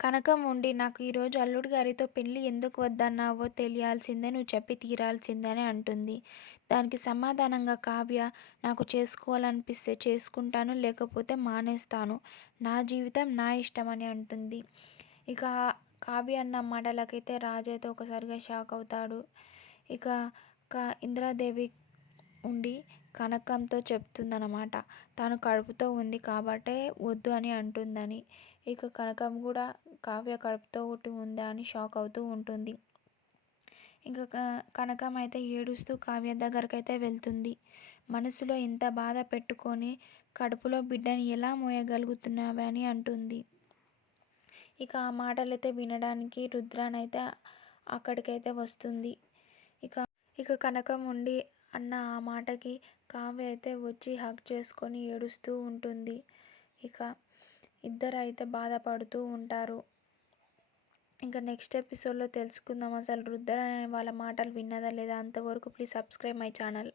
కనకం ఉండి నాకు ఈరోజు అల్లుడు గారితో పెళ్లి ఎందుకు వద్దన్నావో తెలియాల్సిందే, నువ్వు చెప్పి తీరాల్సిందే అని అంటుంది. దానికి సమాధానంగా కావ్య, నాకు చేసుకోవాలనిపిస్తే చేసుకుంటాను, లేకపోతే మానేస్తాను. నా జీవితం నా ఇష్టం అని అంటుంది. ఇక కావ్య అన్న మాటలకైతే రాజైతే ఒకసారిగా షాక్ అవుతాడు. ఇక ఇందిరాదేవి ఉండి కనకంతో చెప్తుందనమాట. తాను కడుపుతో ఉంది కాబట్టే వద్దు అని అంటుందని. ఇక కనకం కూడా కావ్య కడుపుతో ఒకటి ఉందా అని షాక్ అవుతూ ఉంటుంది. ఇంకా కనకం అయితే ఏడుస్తూ కావ్య దగ్గరకైతే వెళ్తుంది. మనసులో ఇంత బాధ పెట్టుకొని కడుపులో బిడ్డని ఎలా మోయగలుగుతున్నావే అని అంటుంది. ఇక ఆ మాటలైతే వినడానికి రుద్రానైతే అక్కడికైతే వస్తుంది. ఇక ఇక కనకం ఉండి అన్న ఆ మాటకి కావ్య అయితే వచ్చి హగ్ చేసుకొని ఏడుస్తూ ఉంటుంది. ఇక ఇద్దరు అయితే బాధపడుతూ ఉంటారు. ఇంకా నెక్స్ట్ ఎపిసోడ్లో తెలుసుకుందాం అసలు రుద్ర అనే వాళ్ళ మాటలు విన్నదా లేదా. అంతవరకు ప్లీజ్ సబ్స్క్రైబ్ మై ఛానల్.